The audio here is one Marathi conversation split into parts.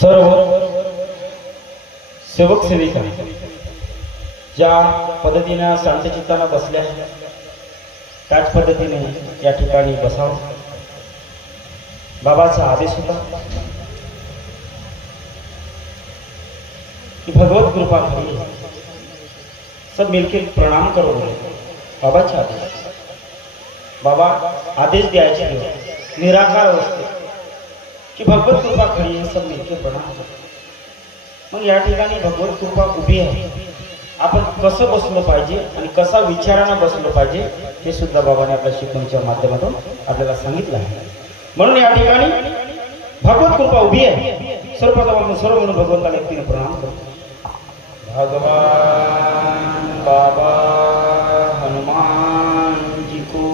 सर्व सेवक सेविका ज्या पद्धतीने शांतचित्ताने बसल्या त्याच पद्धतीने या ठिकाणी बसावं बाबाचा आदेश होता कि भगवत कृपा करिए सब मिलकर प्रणाम करो बाबाचा आदेश। बाबा आदेश द्यायचे निराकार अवस्थेत की भगवत कृपा करिए सब मिलकर प्रणाम करो। मग या ठिकाणी भगवत कृपा उभी आहे, आपण कसं बसलो पाहिजे आणि कसा विचारानं बसलो पाहिजे हे सुद्धा बाबाने आपल्या शिकवणीच्या माध्यमातून आपल्याला सांगितलं आहे। म्हणून या ठिकाणी भगवत कृपा उभी आहे। सर्वप्रथम सर्व म्हणून भगवंताला एकटीने प्रणाम करतो। भगवान बाबा हनुमान जी को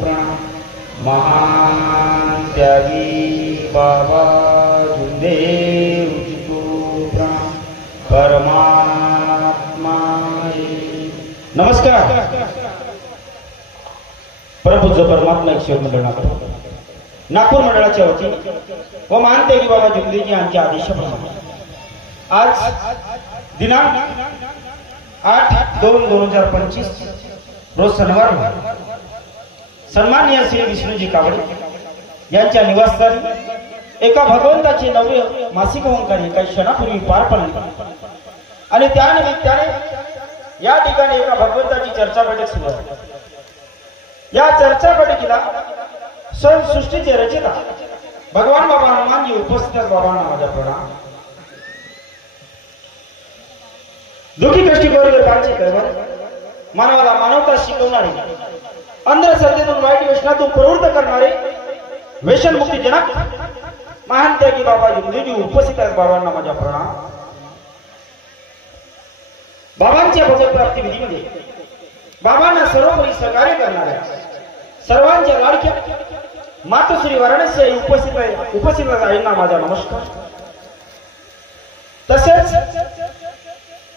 प्रणाम। महान त्यागी बाबा जुदेव जी को प्रणाम। परमात्मा नमस्कार। परमपूज्य परमात्मा ईश्वर मंडळ नागपूर मंडळाच्या वतीने व महान त्यागी बाबा जुदेवजी यांच्या आदेशाप्रमाणे आज दिनांक 8/2/2025 रोज शनिवार सन्माननीय श्री विष्णुजी कावडे यांच्या निवासस्थानी एका भगवंताचे नवे मासिक होमकारी काही क्षणापूर्वी पार पडले आणि त्या निमित्ताने या ठिकाणी एका भगवंताची चर्चा बैठक सुरू आहे। या चर्चा बैठकीला स्वयं सृष्टीचे रचिता भगवान बाबा हनुमानजी उपस्थित बाबांना माझा प्रणाम। दुखी कष्टी गरीबांचे करवर मानवाला मानवता शिकवणारे अंधश्रद्धेतून वाईट व्यसनातून प्रवृत्त करणारे व्यसनमुक्ती जनक महान त्यागी बाबा जुदेवजी उपस्थित आहेत बाबांना माझा प्रणाम। बाबांच्या भगवत प्राप्ती विधीमध्ये बाबांना सर्वोपरी सहकार्य करणाऱ्या सर्वांच्या लाडक्या मातोश्री वाराणसी उपस्थित आईंना माझा नमस्कार। तसेच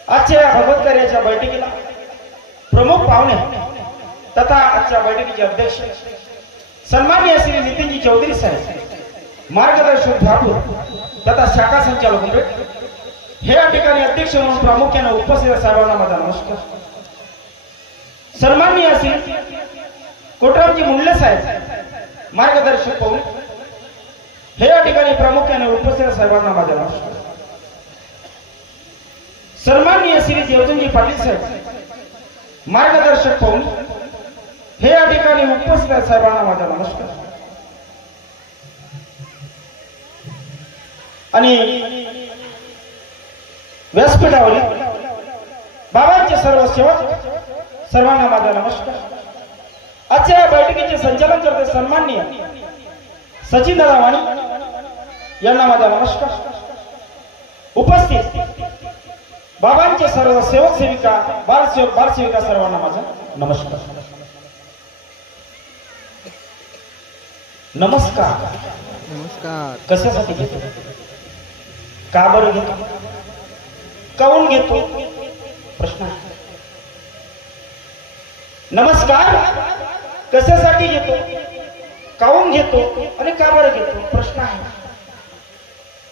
आजच्या या भगवत कार्याच्या बैठकीला प्रमुख पाहुणे तथा आजच्या बैठकीचे अध्यक्ष सन्माननीय श्री नितीनजी चौधरी साहेब मार्गदर्शक ठाकूर तथा शाखा संचालक मंडळ हे या ठिकाणी अध्यक्ष म्हणून प्रामुख्याने उपस्थित साहेबांना माझा नमस्कार। सन्माननीय श्री कोटरामजी मुंडले साहेब मार्गदर्शक पाहुणे हे या ठिकाणी प्रामुख्याने उपस्थित साहेबांना माझा नमस्कार। सन्माननीय श्री देवधनजी पाटील साहेब मार्गदर्शक पाहुणे हे या ठिकाणी उपस्थित साहेबांना माझा नमस्कार। आणि व्यासपीठावरील बाबांचे सर्व सेवक सर्वांना माझा नमस्कार। आजच्या बैठकीचे संचालन करते सन्माननीय सचिन दादा वाणी यांना माझा नमस्कार। उपस्थित बाबांचे सर्व सेवक सेविका बालसेवक बालसेविका सर्वांना माझा नमस्कार। नमस्कार नमस्कार। कशासाठी घेतो, का बरं घेतो, काऊन घेतो प्रश्न आहे। नमस्कार कशासाठी घेतो, काऊन घेतो आणि का बरं घेतो प्रश्न आहे।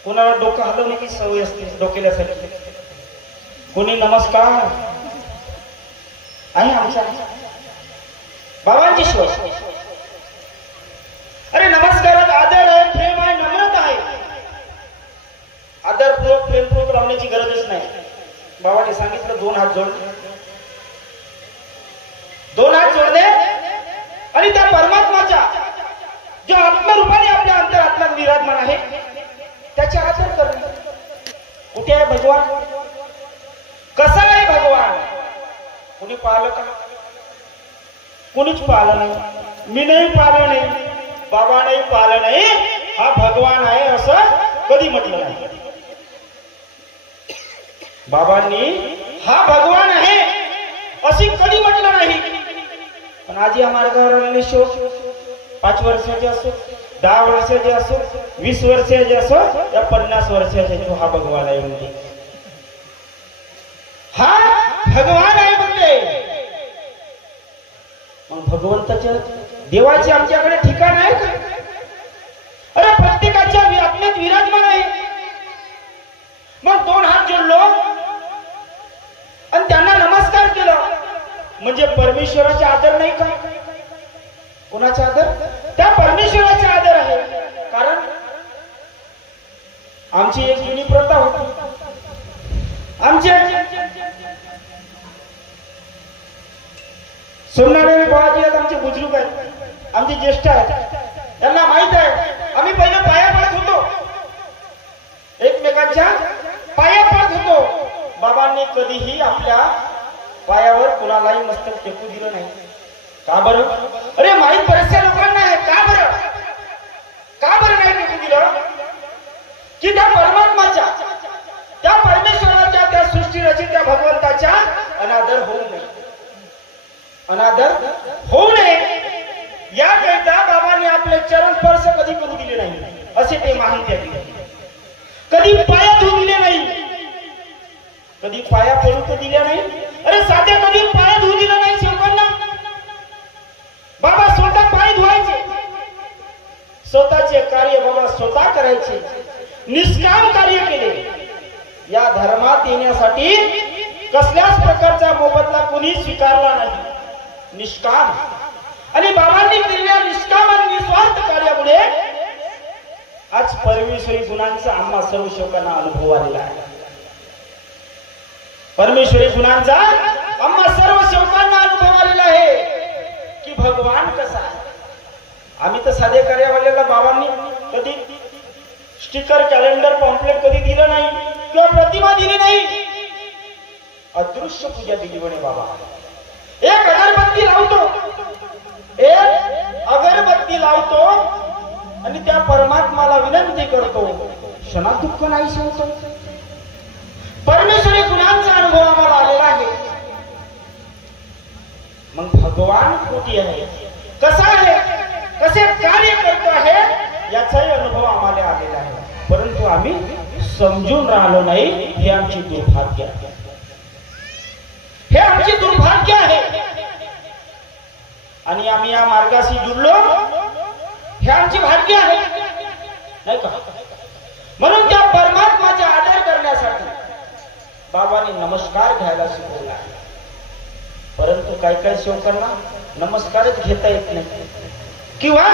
कोणाला डोकं हलवण्याची सवय असते डोकेल्यासाठी, कोणी नमस्कार आहे आमचा बाबांची शिवाय। अरे नमस्कारात आदर आहे, प्रेम आहे, नम्रता आहे। आदरपूर्वक प्रेमपूर्वक लावण्याची गरजच नाही। बाबांनी सांगितलं दोन हात जोड, दोन हात जोडले आणि त्या परमात्माच्या जो आत्मरूपाने आपल्या अंतरात्म्यात विराजमान आहे त्याचे आदर करणे। कुठे आहे भगवान, कसा आहे भगवान, कोणी पाहिलं का, कोणीच पाहिलं नाही। मी नाही पाहिलं नाही, बाबा नाही पाहिलं नाही, हा भगवान आहे असं कधी म्हटलं नाही। बाबांनी हा भगवान आहे अशी कधी म्हटलं नाही। पण आज या मार्गावर आलेले शोक 5 वर्षाचे असो, 10 वर्षाचे असो, 20 वर्षाचे असो या 50 वर्षाचे, तो हा भगवान आहे म्हणजे, हा भगवान आहे म्हणजे मग भगवंताच्या देवाचे आमच्याकडे ठिकाण आहे का? अरे प्रत्येकाच्या आत्म्यात विराजमान आहे। म्हणजे परमेश्वराचा आदर नाही का? कोणाचा आदर? त्या परमेश्वराचा आदर आहे. कारण आमची एक जुनी प्रथा होती. आमचे सोमनारायण बाबाजी आहेत, आमचे बुजुर्ग आहेत, आमचे ज्येष्ठ आहेत, त्यांना माहित आहे आम्ही पहिले पाया पडत होतो, एकमेकांच्या पाया पडत होतो. बाबांनी कधीही आपल्या पायावर कुणालाही मस्तक टेकू दिलं नाही. का बरं? अरे माहीत बऱ्याचशा लोकांना आहे. का बरं? का बरं नाही टेकू दिलं? की त्या परमात्माच्या, त्या परमेश्वराच्या, त्या सृष्टीराची, त्या भगवंताच्या अनादर होऊ नये, अनादर होऊ नये याकरिता बाबांनी आपले चरण स्पर्श कधी करू दिले नाही. असे ते माहिती आहे. कधी पाया धुवू दिले नाही, कधी पाया पडू तर दिल्या नाही. अरे साध्या कधी पाया धुवू दिला नाही सेवकांना. बाबा स्वतः पाय धुवायचे, स्वतःचे कार्य बाबा स्वतः करायचे, निष्काम कार्य केले. या धर्मात येण्यासाठी कसल्याच प्रकारचा मोबदला कोणी स्वीकारला नाही. निष्काम. आणि बाबांनी केलेल्या निष्काम आणि निस्वार्थ कार्यामुळे आज परमेश्वरी गुणांचा आम्हा सर्व सेवकांना अनुभव आलेला आहे. परमेश्वरी गुणांचा आम्हा सर्व सेवकांना अनुभव आलेला आहे की भगवान कसा आहे. आम्ही तर साधे कार्यावाल्याला बाबांनी कधी स्टिकर, कॅलेंडर, पॉम्पलेट कधी दिलं नाही किंवा प्रतिमा दिली नाही. अदृश्य पूजा दिली म्हणे बाबा. एक अगरबत्ती लावतो, एक अगरबत्ती लावतो आणि त्या परमात्माला विनंती करतो, क्षणात दुःख नाहीसे होतो. परमेश्वरी गुणांचा अनुभव आम्हाला आलेला आहे. मग भगवान कुठे आहे, कसा आहे, कसे कार्य करतो आहे याचाही अनुभव आम्हाला आलेला आहे. परंतु आम्ही समजून राहिलो नाही. हे आमची दुर्भाग्य आहे, हे आमची दुर्भाग्य आहे. आणि आम्ही या मार्गाशी जुळलो, हे आमची भाग्य आहे नाही का? म्हणून त्या परमात्माचा आदर करण्यासाठी बाबांनी नमस्कार घ्यायला शिकवला. परंतु काही काही सेवकांना नमस्कारच घेता येत नाही, किंवा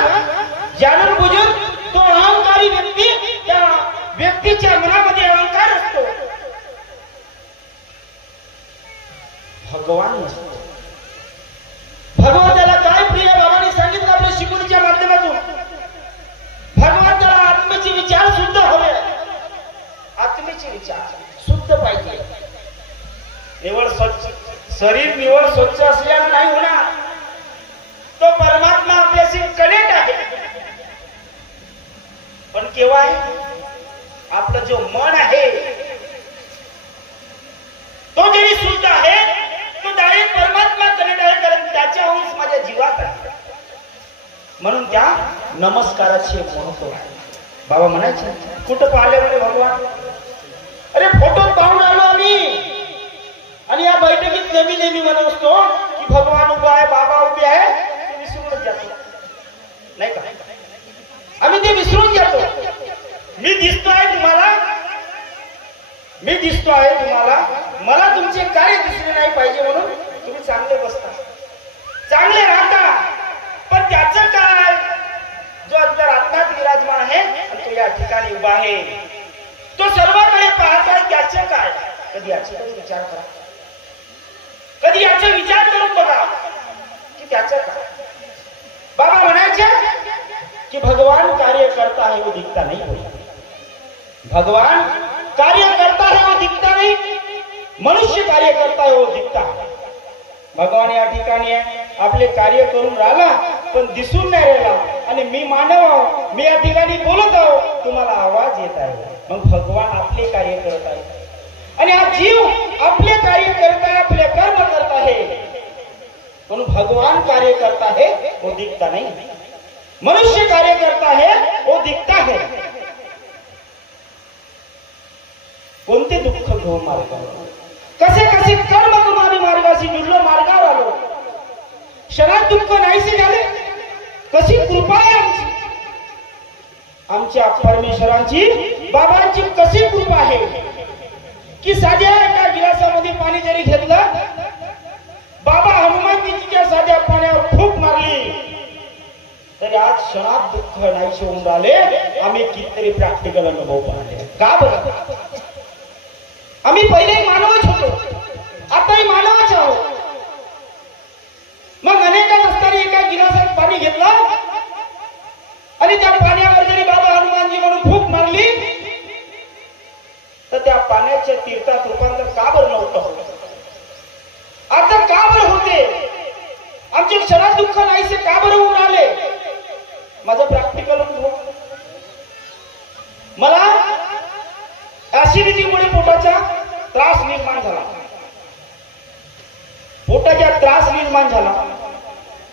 जाणून बुजून तो अहंकारी व्यक्ती, त्या व्यक्तीच्या मनामध्ये अहंकार असतो, भगवान नसतो. भगवंताला काय प्रिय बाबांनी सांगितलं आपल्या शिकवणीच्या माध्यमातून. भगवंताला आत्मेचे विचार शुद्ध हवे, आत्मेचे विचार शुद्ध पाहिजे. निवड स्वच्छ, शरीर निवड स्वच्छ असल्यानं नाही होणार. तो परमात्मा आपल्याशी कनेक्ट आहे, पण केव्हा आहे? आपलं जो मन आहे तो जरी शुद्ध आहे, तो डायरेक्ट परमात्मा कनेक्ट आहे, कारण त्याच्या अंश माझ्या जीवात आहे. म्हणून त्या नमस्काराचे महत्व आहे. बाबा म्हणायचे कुठं पाहिले म्हणे भगवान? अरे फोटोत पाहून आलो आम्ही, आणि या बैठकीत नेहमी नेहमी म्हणत असतो की भगवान उभा आहे, बाबा उभे आहे, ते विसरूनच जातो नाही का? आम्ही ते विसरून जातो. मी दिसतो आहे तुम्हाला, मी दिसतो आहे तुम्हाला, मला तुमचे कार्य दिसले नाही पाहिजे म्हणून तुम्ही चांगले बसता, चांगले राहता. पण त्याचं काय? जो अंतरात्म्यात विराजमान आहे आणि तो या ठिकाणी उभा आहे, तो सर्वांकडे पाहत आहे, त्याचं काय? कधी याचा विचार करा, कधी याचा विचार करून बघा की त्याचं काय. बाबा म्हणायचे की भगवान कार्य करता है वो दिखता नहीं. भगवान कार्य करता है वो दिखता नहीं, मनुष्य कार्य करता है वो दिखता है. भगवान या ठिकाणी आपले कार्य करून राहिला पण दिसून नाही राहिला. आणि मी मानव आहो, मी या ठिकाणी बोलत आहो, तुम्हाला आवाज येत आहे. मग भगवान आपले कार्य करत आहे आणि हा जीव आपले कार्य करत आहे, आपले कर्म करत आहे. म्हणून भगवान कार्य करता है वो दिखता नहीं, मनुष्य कार्य करता है वो दिखता है. कोणते दुःख घेऊन मार्गावर, कसे कसे कर्म करून आम्ही मार्गाशी जुळलो, मार्गावर आलो. क्षणात दुःख नाहीसे झाले. कशी कृपा आहे आमची, आमच्या परमेश्वरांची, बाबांची कशी कृपा आहे की साध्या एका गिलासामध्ये पाणी जरी घेतलं, बाबा हनुमानजीच्या साध्या पाण्यावर फूक मारली तरी आज क्षणात दुःख नाहीसे होऊन राहिले. आम्ही कितीतरी प्रॅक्टिकल अनुभव पाहिले. का बरं? आम्ही पहिले मानवच होतो, आताही मानवच आहोत. मग अनेकात असताना एका गिलासात पाणी घेतलं आणि त्या पाण्यावर जरी बाबा हनुमानजी म्हणून फूक मारली तर त्या पाण्याच्या तीर्थात रूपांतर का बरं नव्हतं? आता का बरं होते? आमचे क्षणात दुःख नाहीसे का बरं होऊन आले? माझं प्रॅक्टिकल अनुभव. मला ऍसिडिटीमुळे पोटाचा त्रास निर्माण झाला. पोटाचा त्रास निर्माण झाला.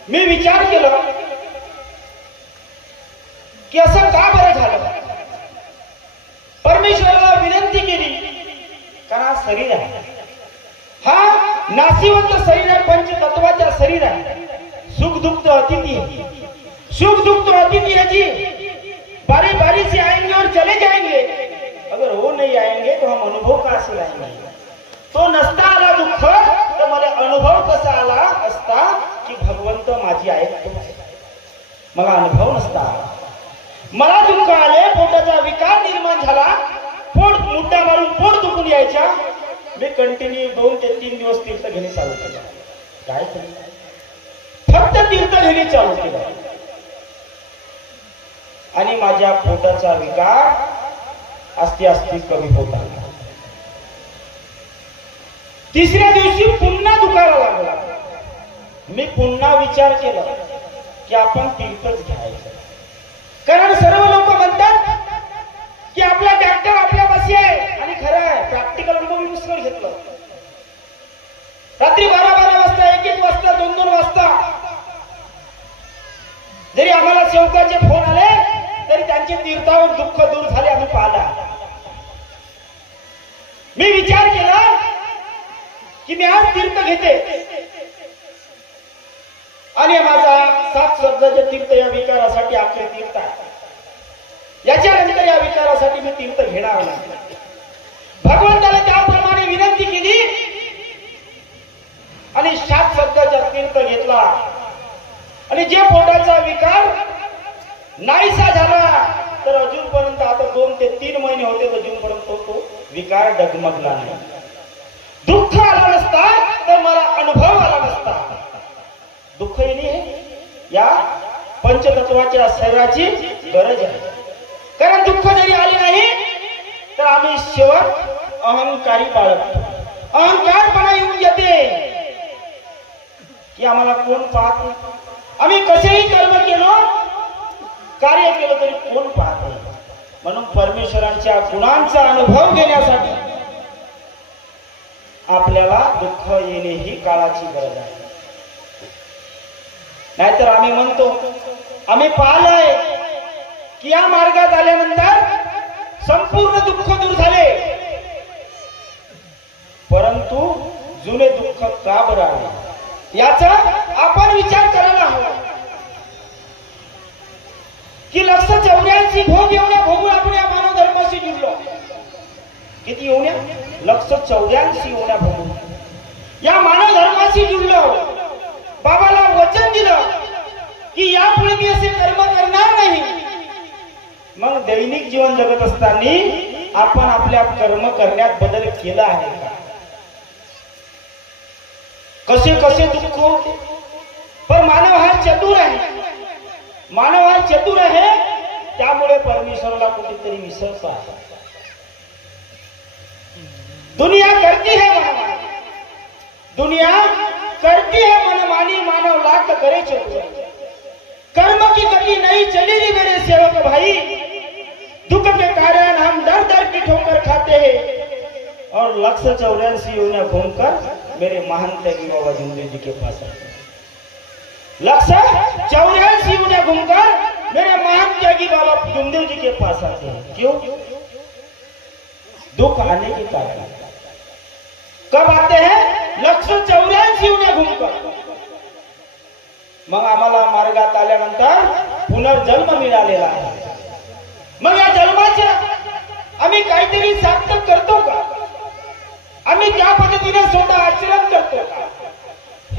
मी विचार केला की असं का बरं झालं. परमेश्वराला विनंती केली, कारण हा शरीर आहे, हा नाशिवंत शरीर आहे, पंचतत्वाचा शरीर आहे. सुख दुख तो अतिथि है, सुख दुख तो अतिथि है जी, बारी बारी से आएंगे और चले जाएंगे. अगर वो नहीं आएंगे तो हम अनुभव कहाँ से लाएंगे? तो नसता आला दुःख तर मला अनुभव कसा आला असता की भगवंत माझी ऐकतो. मला अनुभव नसता आला. मला दुःख आले, पोटाचा विकार निर्माण झाला, पोट मुद्दा मारून पोट दुखून यायच्या. मी कंटिन्यू 2 ते 3 दिवस तीर्थ घेणे चालू केलं. काय केलं? फक्त तीर्थ घेणे चालू केलं आणि माझ्या पोटाचा विकार आस्ते आस्ते कमी होत आला. तिसऱ्या दिवशी पुन्हा दुखायला लागला. मी पुन्हा विचार केला की आपण तीर्थच घ्यायचं. कारण सर्व लोक म्हणतात की आपला डॉक्टर आपल्यापाशी आहे, आणि खरं आहे. प्रॅक्टिकल अनुभव मी पुष्कळ घेतलं. रात्री 12-12 वाजता, 1-1 वाजता, 2-2 वाजता जरी आम्हाला सेवकाचे फोन आले तरी त्यांचे तीर्थावर दुःख दूर झाले आम्ही पाहिला. मी विचार केला की मी आज तीर्थ घेते आणि माझा 7 शब्दाचे तीर्थ या विकारासाठी आखरे तीर्थ आहे. याच्यानंतर या विचारासाठी मी तीर्थ घेणार नाही. भगवंताला त्याप्रमाणे विनंती केली आणि 7 शब्दाचा तीर्थ घेतला. आणि जे पोटाचा विकार नाहीसा झाला तर अजूनपर्यंत, आता 2 ते 3 महिने होते, अजूनपर्यंत तो विकार डगमगला नाही. दुःख आला नसता तर मला अनुभव आला नसता. दुःख येणे या पंचतत्वाच्या शरीराची गरज आहे. कारण दुःख जरी आले नाही तर आम्ही शेवट अहंकारी बाळगतो. अहंकारपणा येऊन येते की आम्हाला कोण पाहत नाही. आम्ही कसेही कर्म केलो, कार्य केलं तरी कोण पाहत नाही. म्हणून परमेश्वरांच्या गुणांचा अनुभव घेण्यासाठी आपल्याला दुःख येणे ही काळाची गरज आहे. नाहीतर आम्ही म्हणतो, आम्ही पाहिलंय की या मार्गात आल्यानंतर संपूर्ण दुःख दूर झाले, परंतु जुने दुःख का बरं आले याचा आपण विचार करायला हवा. की 184 भोग एवढ्या भोगून आपण या मानव धर्माशी जुळलो. किती येऊन्या? 184 येऊन्या भोगून या मानव धर्माशी जुळलो. बाबाला वचन दिलं की यापुढे मी असे कर्म करणार नाही. मग दैनिक जीवन जगत असताना आपण आपल्या कर्म करण्यात बदल केला आहे का? कसे कसे दुःख होते, पण मानव हा चतुर आहे. मानव हा चतुर आहे, त्यामुळे परमेश्वराला कुठेतरी विसरतो आहे. दुनिया करती है मनमानी, दुनिया करती है मनमानी, मानव लाख करे चतुर. कर्म की गति नहीं चलेगी मेरे सेवक भाई, दुख के कारण हम दर दर की ठोकर खाते हैं और 184 योनियां घूमकर मेरे महान त्यागी बाबा जुमदेव जी के पास आते हैं. 184 योनियां घूमकर मेरे महान त्यागी बाबा जुमदेव जी के पास आते हैं. क्यों? दुख आने के कारण. कब आते हैं? 184 योनियां घूमकर. मग आम्हाला मार्गात आल्यानंतर पुनर्जन्म मिळालेला आहे. मग या जन्माच्या आम्ही काहीतरी सार्थक करतो का? आम्ही त्या पद्धतीने स्वतः आचरण करतो का?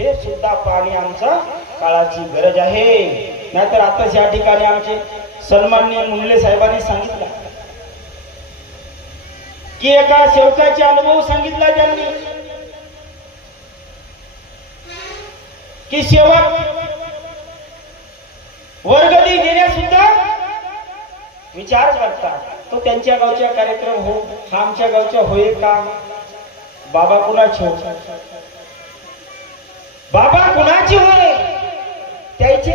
हे सुद्धा पाहणे आमचा काळाची गरज आहे. नाहीतर आताच या ठिकाणी आमचे सन्माननीय मुंडले साहेबांनी सांगितलं की एका सेवकाचे अनुभव सांगितला त्यांनी की सेवक वर्गणी देण्यास सुद्धा विचार करतात. तो त्यांच्या गावचा कार्यक्रम हो, हा आमच्या गावचा होईल का? बाबा कुणाचे हो? बाबा कुणाचे होय? त्याचे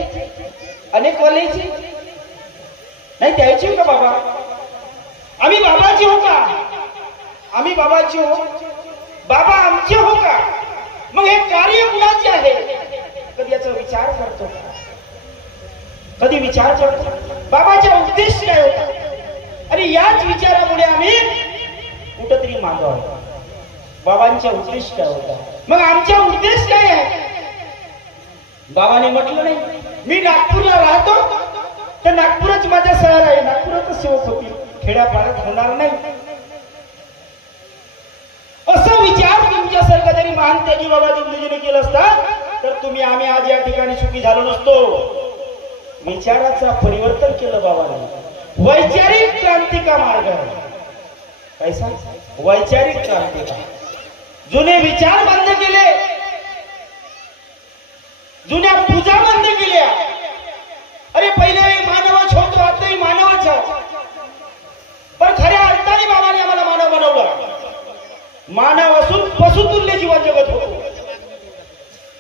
अनेक वालेचे नाही, त्याचे का बाबा? आम्ही बाबाचे हो का? आम्ही बाबाचे हो, बाबा आमचे हो का? मग हे कार्य कुणाचे आहे? कधी याचा विचार करतो? कधी विचार करतो बाबाचा उद्देश काय होता? आणि याच विचारामुळे आम्ही कुठंतरी मागं आहोत. बाबांचा उद्देश काय होता? मग आमचा उद्देश काय आहे? बाबाने म्हटलं नाही मी नागपूरला राहतो तर नागपूरच माझा शहर आहे, नागपूरच सेवक होतील, खेड्यापाड्यात होणार नाही. असा विचार तुमच्यासारखा जरी महान त्यागी बाबा दिंडोजीने केला असता तर तुम्ही आम्ही आज या ठिकाणी सुखी झालो नसतो. विचाराचा परिवर्तन केलं बाबाने. वैचारिक क्रांती का मार्ग आहे? कैसा वैचारिक क्रांती का? जुने विचार बंद केले, जुन्या पूजा बंद केल्या. अरे पहिले मानवच होतो, आताही मानवच आहोत, पण खऱ्या अर्थाने बाबाने आम्हाला मानव बनवलं. मानव असून पशुतुल्य जीवन जगत होतो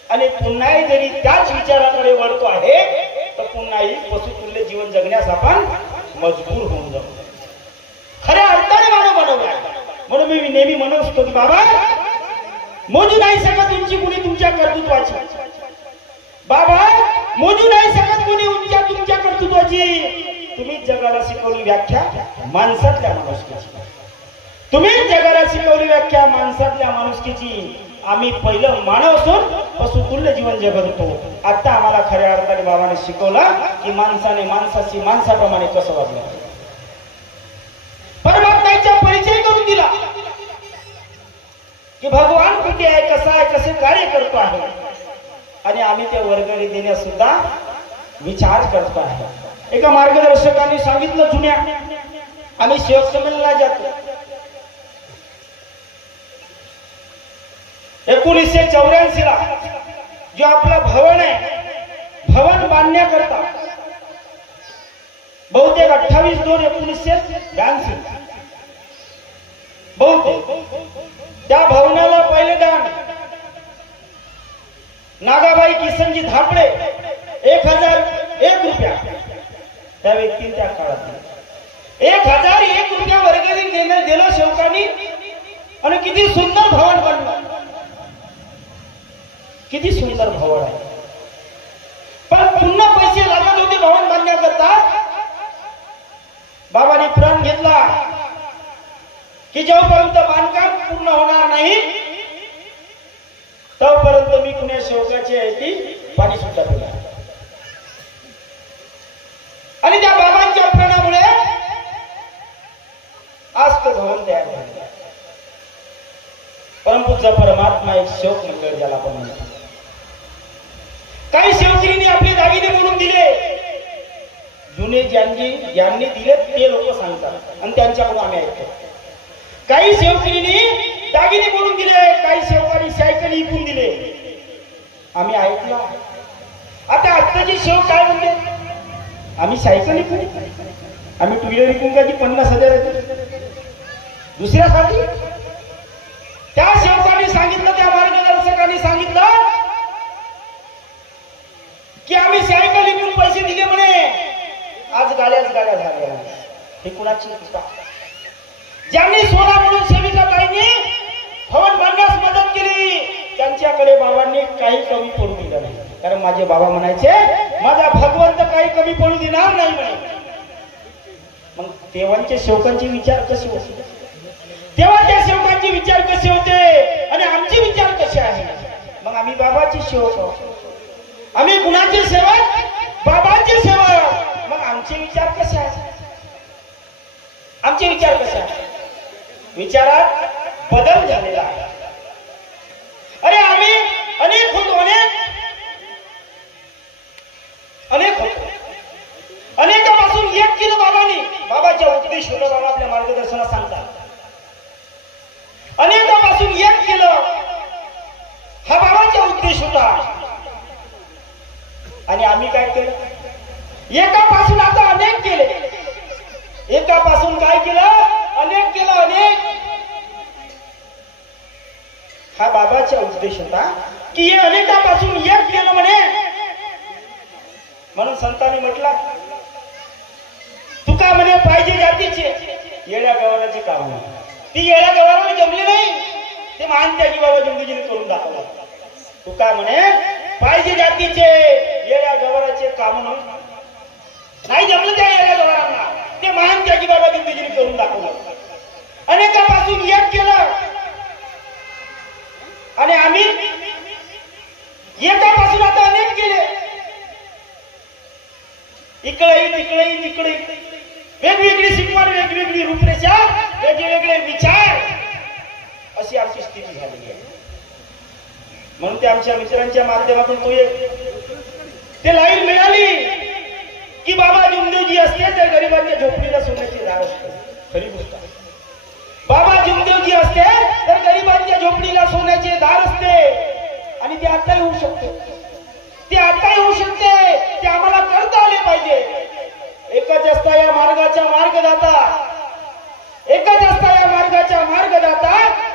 आणि पुन्हाही जरी त्याच विचाराकडे वळतो आहे तर पुन्हाही पशुतुल्य जीवन जगण्यास आपण मजबूर होऊन जाऊ. खऱ्या अर्थाने मानव बनवला. म्हणून मी नेहमी म्हणत असतो की बाबा मोजू नाही शकत तुमची कुणी तुमच्या कर्तृत्वाची. बाबा मोजू नाही शकत कुणी तुमच्या कर्तृत्वाची. तुम्ही जगाला शिकवली व्याख्या माणसातल्या माणुसकीची. तुम्ही जगाला शिकवली व्याख्या माणसातल्या माणुसकीची. आम्ही पहिलं मानव असून पशुतुल्य जीवन जगत होतो. आता आम्हाला खऱ्या अर्थाने बाबाने शिकवलं की माणसाने माणसाशी माणसाप्रमाणे कसं वागलं. परमात्म्याचा परिचय करून दिला की भगवान कुठे आहे, कसा आहे, कसे कार्य करतो आहे. आणि आम्ही ते वर्गणी देण्यास सुद्धा विचार करतो आहे. एका मार्गदर्शकांनी सांगितलं जुन्या, आम्ही सेवक संमेलनाला जातो. 1984 ला जो आपला भवन आहे, भवन बांधण्याकरता बहुतेक 28/2/1982 बहुतेक त्या भवनाला पहिले दान नागाबाई किसनजी धापडे 1001 रुपया त्या व्यक्तीने त्या काळात 1001 रुपया वर्गणी दिलं सेवकांनी. आणि किती सुंदर भवन बनलं, किती सुंदर भवन आहे. पण पुन्हा पैसे लागत होते भवन बांधण्याकरता. बाबांनी प्रण घेतला की जोपर्यंत बांधकाम पूर्ण होणार नाही तोपर्यंत मी कुण्या सेवकाची आहे ती पाणी सुद्धा पिणार. आणि त्या बाबांच्या प्रेमामुळे आज तो भवन तयार झाला. परमपूज्य परमात्मा एक सेवक मंडळ ज्याला आपण म्हणतो. काही सेवकिरीने आपले दागिने म्हणून दिले. जुने ज्यांनी दिले ते लोक सांगतात आणि त्यांच्याकडून आम्ही ऐकतो. काही सेवकिरीने दागिने म्हणून दिले, काही सेवकांनी सायकल विकून दिले, आम्ही ऐकलं. आता आत्ताची सेवक काय म्हणते? आम्ही सायकल विकू, आम्ही टू व्हीलर विकून का 50,000 येते दुसऱ्यासाठी. त्या सेवकांनी सांगितलं, त्या मार्गदर्शकांनी सांगितलं की आम्ही सायकल विकून पैसे दिले म्हणे, आज गाड्याच गाड्या झाल्या. हे कुणाची चुका? ज्यांनी सोना म्हणून सेविकाताईंनी भवन बांधण्यास मदत केली त्यांच्याकडे बाबांनी काही कमी पडू दिलं नाही. कारण माझे बाबा म्हणायचे माझा भगवंत काही कमी पडू देणार नाही म्हणे. मग तेव्हाचे सेवकांचे विचार कसे होते? तेव्हा त्या सेवकांचे विचार कसे होते आणि आमचे विचार कसे आहे? मग आम्ही बाबाचे सेवक आहोत. आम्ही कुणाचे सेवक? बाबांचे सेवक. मग आमचे विचार कसे आहेत? आमचे विचार कसे आहेत? विचारात बदल झालेला आहे. अरे आम्ही अनेक होतो, अनेक सांगतात. अनेकापासून एक केलं हा बाबांचा उद्देश होता. आणि आम्ही काय केलं? एकापासून आता अनेक केले. एकापासून काय केलं? अनेक केलं. अनेक. हा बाबाचा उद्देश होता की हे अनेकापासून एक केलं म्हणे. म्हणून संतांनी म्हटलं तुका म्हणे पाहिजे जातीचे येड्या गवाराचे काम. ती येड्या गवाराला जमली नाही. ते महान त्यागी बाबा जिंदगीने करून दाखवला. तुका म्हणे पाहिजे जातीचे येड्या गवाराचे काम नाही जमलं त्या येड्या गवारांना. ते महान त्यागी बाबा जिंदगीने करून दाखवलं. अनेकापासून एक केलं. आणि आम्ही एकापासून आता अनेक केले. इकडे तिकडे वेगवेगळी शिकवण, वेगवेगळी रूपरेषा, वेगवेगळे विचार, अशी आमची स्थिती झालेली आहे. म्हणून ते आमच्या मित्रांच्या माध्यमातून ते लाईन मिळाली की बाबा जुमदेवजी असते तर गरिबांच्या झोपडीला सोन्याची दार असते. खरी गोष्ट. बाबा जुमदेवजी असते तर गरिबांच्या झोपडीला सोन्याचे दार असते. आणि ते आताही होऊ शकते. ते आताही होऊ शकते. ते आम्हाला करता आले पाहिजे. एकच असता या मार्गाचा मार्गदाता, एकच असता या मार्गाचा मार्गदाता,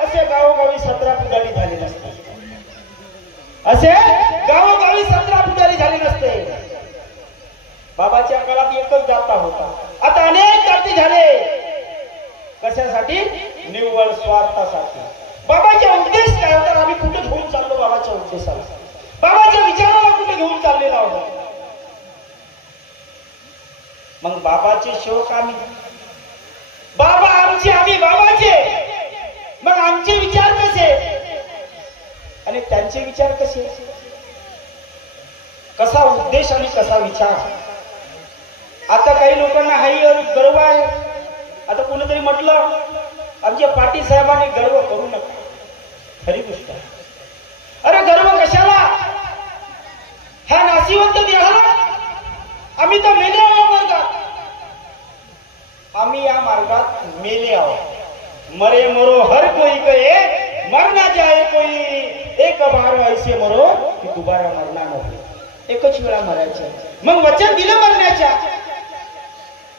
असे गावोगावी 17 पुढारी झाले नसते. असे गावोगावी 17 पुढारी झाले नसते. बाबाच्या काळात एकच दाता होता. आता अनेक दाते झाले. कशासाठी? निव्वळ स्वार्थासाठी. बाबाचा उद्देश काय होता? आम्ही कुठे घेऊन चाललो? बाबाच्या उद्देशाला, बाबाच्या विचाराला कुठे घेऊन चाललेला होता? मग बाबाचे सेवक आम्ही, बाबा आमचे, आम्ही बाबाचे. मग आमचे विचार कसे आणि त्यांचे विचार कसे? कसा उद्देश आणि कसा विचार? आता काही लोकांना हाही गर्व आहे. आता कोणीतरी म्हटलं आमच्या पाटील साहेबांनी गर्व करू नका. खरी गोष्ट आहे. अरे गर्व कशाला? ह्या नाशिवंत देहाला आम्ही तर मेले आहोत मार्गात. आम्ही या मार्गात मेले आहोत. मरे मरो हर कोई कहे मरना जाए कोई, एक बार ऐसे मरो की दुबारा मरना नको. एकच वेळा मरायचं. मग वचन दिलं मरण्याच्या,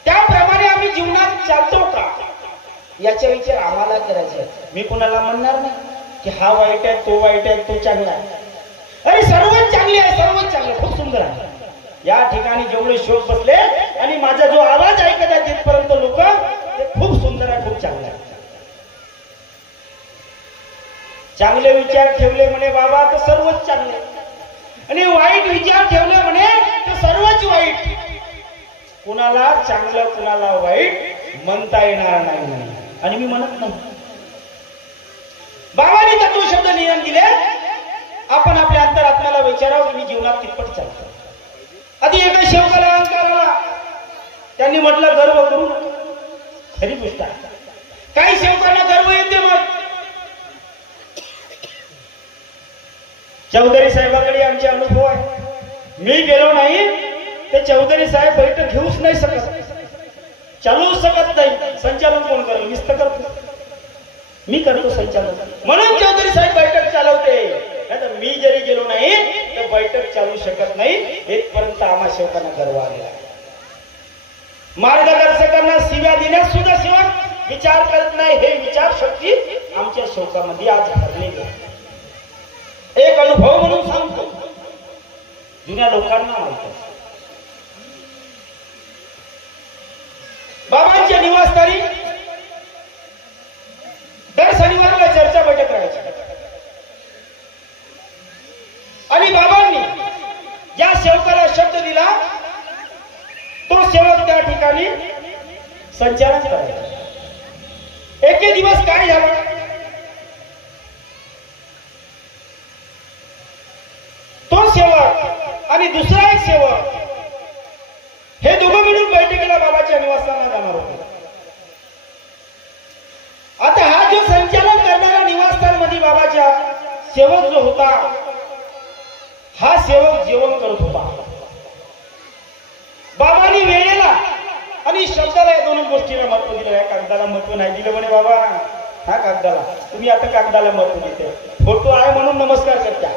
त्याप्रमाणे आम्ही जीवनात चालतो का याचा विचार आम्हाला करायचा. मी कुणाला म्हणणार नाही की हा वाईट आहे, तो वाईट आहे, तो चांगला आहे. अरे सर्वच चांगले आहे, सर्वच चांगले, खूप सुंदर आहे. या ठिकाणी जेवढे शोक बसले आणि माझा जो आवाज ऐकत आहे तिथपर्यंत लोक, ते खूप सुंदर आहे, खूप चांगलं आहे. चांगले विचार ठेवले म्हणे बाबा तर सर्वच चांगले, आणि वाईट विचार ठेवले म्हणे तर सर्वच वाईट. कुणाला चांगलं कुणाला वाईट म्हणता येणार नाही. आणि मी म्हणत नाही. बाबांनी तत्व शब्द नियम दिले. आपण आपल्या अंतरात्म्याला विचारावं की मी जीवनात कितपत चालतो. आधी एका सेवकाला अहंकार आला. त्यांनी म्हटलं गर्व करू नका. खरी गोष्ट आहे. काही सेवकांना गर्व येते. मग चौधरी साहेबांकडे आमचे अनुभव आहे. मी गेलो नाही ते चौधरी साहेब बैठक घेऊच नाही शकत, चालूच शकत नाही. संचालन कोण करेल? मीच तर करतो. मी करतो संचालन. म्हणून चौधरी साहेब बैठक चालवते. नाही मी जरी गेलो नाही तर बैठक चालू शकत नाही. इथपर्यंत आम्हा सेवकांना गर्व आलेला आहे. मार्गदर्शकांना शिव्या देण्यास सुद्धा सेवक विचार करत नाही. हे विचार शक्ती आमच्या सेवकामध्ये आज भरलेली आहे. एक अनुभव म्हणून सांगतो. जुन्या लोकांना माहिती, बाबांच्या निवासस्थानी दर शनिवारला चर्चा बैठक करायची. आणि बाबांनी ज्या सेवकाला शब्द दिला तो सेवक त्या ठिकाणी संचालन करायचा. एके दिवस काय झालं? तो सेवक आणि दुसरा एक सेवक हे दोघं मिळून बैठकीला बाबाच्या निवासस्थानाला जाणार होते. आता हा जो संचालन करणारा निवासस्थान मध्ये बाबाच्या सेवक जो होता, हा सेवक जेवण करत होता. बाबांनी वेळेला आणि शब्दाला या दोन गोष्टीला महत्व दिलं. या कागदाला महत्व नाही दिलं म्हणे बाबा. हा कागदाला तुम्ही आता कागदाला महत्व देते. फोटो आहे म्हणून नमस्कार करता,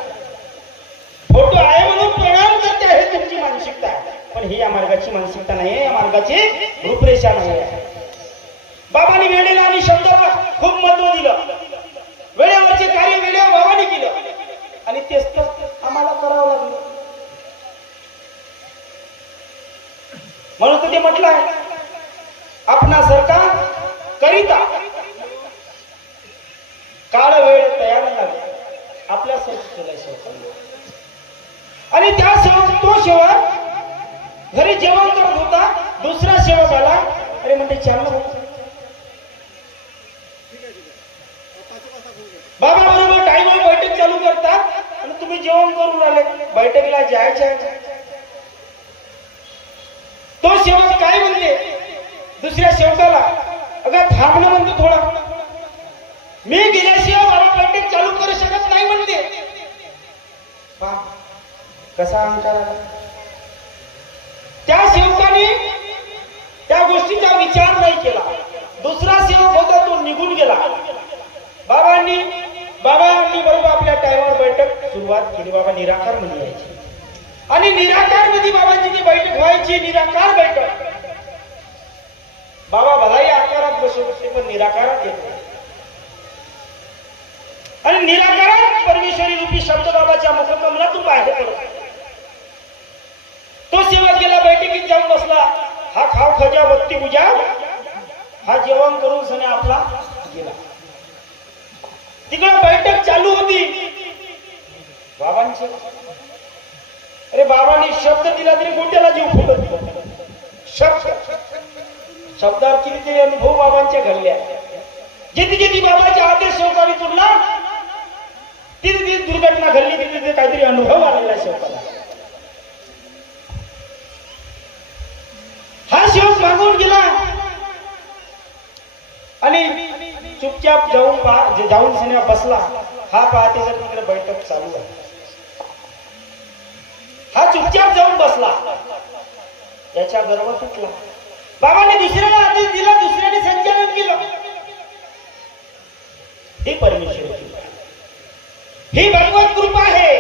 फोटो आहे म्हणून प्रणाम करता, हे तुमची मानसिकता आहे. पण ही या मार्गाची मानसिकता नाही, या मार्गाची रूपरेषा नाही आहे. बाबांनी वेळेला आणि शब्दाला खूप महत्व दिलं. वेळेवरचे कार्य वेळेवर बाबांनी केलं आणि तेच तर आम्हाला करावं लागलं. म्हणून तर ते म्हटलं आहे, आपणा सरकार करिता काळ वेळ तयार लागला आपल्या सेवक. आणि त्या सेवक तो सेवक घरी जेवण करत होता. दुसरा सेवक आला, अरे म्हणते चालू बाबा बरोबर टाईमवर बैठक चालू करतात आणि तुम्ही जेवण करून आले, बैठकीला जायचं. तो सेवक काय म्हणते दुसऱ्या सेवकाला, अगं थांबणं म्हणतो थोडा, मी गेल्याशिवाय मला बैठक चालू करू शकत नाही म्हणते. कसा अहंकार आला. त्या सेवकाने त्या गोष्टीचा विचार नाही केला. दुसरा सेवक होता तो निघून गेला. बाबांनी बरोबर आपल्या टाइमवर बैठक सुरुवात केली. बाबा निराकार मध्ये यायची आणि निराकार मध्ये बाबांची ती बैठक व्हायची. निराकार बैठक. बाबा भलाई आकारात बसत होते पण निराकारात येत. आणि निराकारात परमेश्वरी रूपी शब्द बाबाच्या मुखकमलातून बाहेर पडत. तो सेवक गेला, बैठकीत जाऊन बसला. हा खाव खजा वत्ती बुजा, हा जेवण करून सने आपला गेला. तिकडे बैठक चालू होती बाबांची. अरे बाबांनी शब्द दिला तरी गोट्याला जीव फुटत. शब्दार्थी ते अनुभव बाबांच्या घडल्या. जिथे जिथे बाबाच्या आदेश सेवकाने तुडला तिथे तिथे दुर्घटना घडली, तिथे तिथे काहीतरी अनुभव आलेला सेवकाला. हा सेवक मागून गेला आणि चुपचाप जाऊन सिनेमा बसला. हा पाहते जर तिकडे बैठक चालू आहे. हा चुपचाप जाऊन बसला. याच्या गर्व सुटला. बाबांनी दुसऱ्याला आदेश दिला, दुसऱ्याने संचालन केलं. ही परमेश्वर ही भगवत कृपा आहे.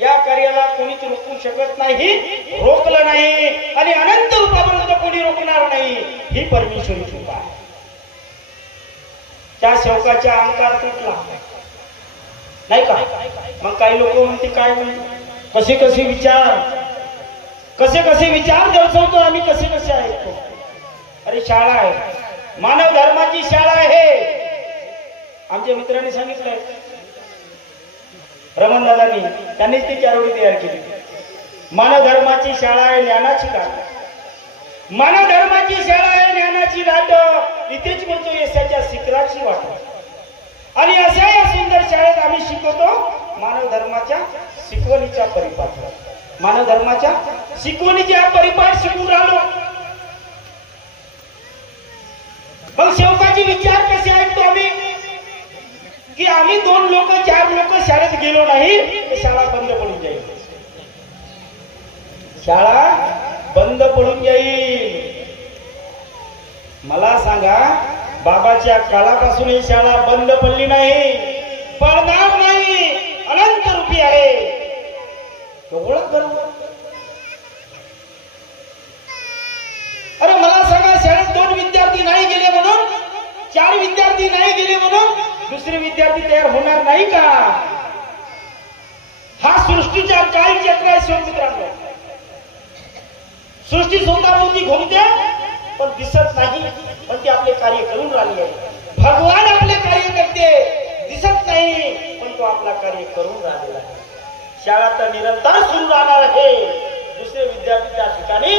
या कार्याला कोणीच रोखू शकत नाही, रोखलं नाही आणि अनंत रूपापर्यंत कोणी रोखणार नाही. ही परमेश्वरी कृपा आहे. त्या सेवकाच्या अहंकार तुटला नाही का. मग काही लोक म्हणते काय कसे कसे विचार दर्शवतो आम्ही, कसे कसे ऐकतो. अरे शाळा आहे, मानव धर्माची शाळा आहे. आमच्या मित्रांनी सांगितलंय, रमण दादांनी, त्यांनीच ती चारोळी तयार केली. मानव धर्माची शाळा आहे, ज्ञानाची लाट. मानव धर्माची शाळा आहे, ज्ञानाची लाट. इथेच म्हणतो यशाच्या शिखराची वाट. आणि अशा या सुंदर शाळेत आम्ही शिकवतो मानव धर्माच्या शिकवणीचा परिपाठ. मानव धर्माच्या शिकवणीचा परिपाठ शिकून राहिलो. मग सेवकाचे विचार कसे ऐकतो आम्ही, की आम्ही 2 लोक 4 लोक शाळेत गेलो नाही तर शाळा बंद पडून जाईल. शाळा बंद पडून जाईल. मला सांगा, बाबाच्या काळापासून ही शाळा बंद पडली नाही, पडणार नाही. अनंत रूपी आहे. एवढं बरोबर. अरे मला सांगा, शाळेत 2 विद्यार्थी नाही गेले म्हणून, 4 विद्यार्थी नाही गेले म्हणून दुसरे विद्यार्थी तयार होणार नाही का. हा सृष्टीचा कालचक्र आहे शिवमित्रांनो. सृष्टी स्वतःभोवती घुमते पण दिसत नाही, पण ती आपले कार्य करून राहिली आहे. भगवान आपले कार्य करते, दिसत नाही पण तो आपला कार्य करून राहिलेला आहे. शाळा तर निरंतर सुरू राहणार आहे. दुसरे विद्यार्थी त्या ठिकाणी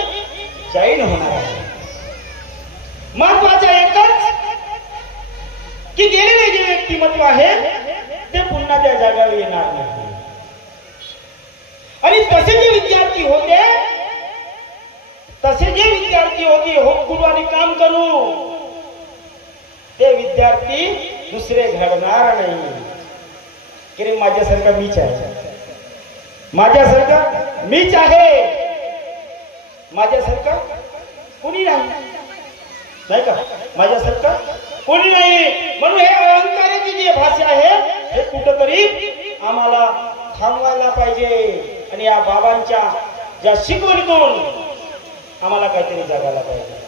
जैन होणार आहे. महत्वाचं एकच की गेलेले जे व्यक्तिमत्व आहे ते पुन्हा त्या जागावर येणार नाही. आणि तसे जे विद्यार्थी होते, हो गुरु आणि काम करू, ते विद्यार्थी दुसरे घडणार नाही. की रे माझ्यासारखा मीच आहे, माझ्यासारखा मीच आहे, माझ्यासारखा कोणी नाही, नाही का? माझ्यासारखं कोणी नाही. म्हणून हे अहंकाराची जी भाषा आहे हे कुठंतरी आम्हाला थांबवायला पाहिजे आणि या बाबांच्या ज्या शिकवणीतून आम्हाला काहीतरी जगायला पाहिजे.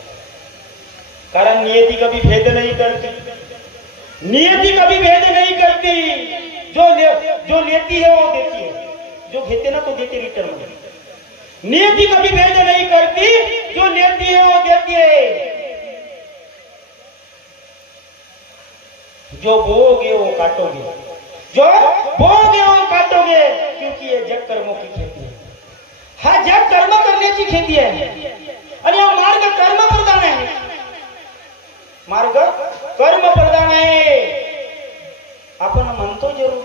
कारण नियती कभी भेद नहीं करती, नियती कभी भेद नहीं करती. जो लेती है वो देती है, जो घेते ना तो देते रिटर्न में. नियति कभी भेद नहीं करती, जो लेती है वो देती है. जो बोओगे वो काटोगे, जो बोओगे वो काटोगे, क्योंकि ये जग कर्मों की खेती है. हा जग कर्म करण्याची खेती आहे आणि हा मार्ग कर्म प्रधान आहे. मार्ग कर्म प्रधान आहे. आपण म्हणतो जरूर,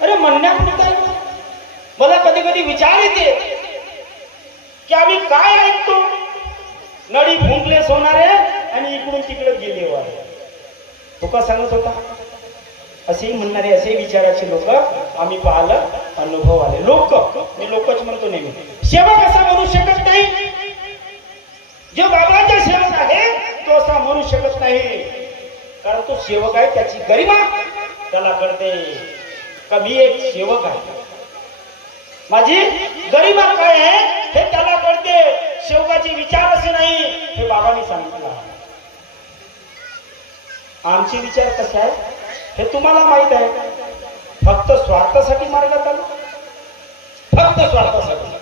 अरे म्हणण्यापुरता मला कधी कधी विचार येते की आम्ही काय ऐकतो. नळी फुंकले सोनारे आणि इकडून तिकडे गेले वारे. तुका सांगत होता असेही म्हणणारे, असे विचाराचे लोक आम्ही पाहिलं, अनुभव आले. लोक, मी लोकच म्हणतो नेहमी. सेवक असा म्हणू शकत नाही, जो बाबाचा सेवक आहे तो असा म्हणू शकत नाही. कारण तो सेवक आहे, त्याची गरिमा त्याला कळते का मी एक सेवक आहे, माझी गरिमा काय आहे हे त्याला कळते. सेवकाचे विचार असे नाही हे बाबांनी सांगितलं. आमचे विचार कसे आहे हे तुम्हाला माहित आहे. फक्त स्वार्थासाठी मार्गात आलो, फक्त स्वार्थासाठी.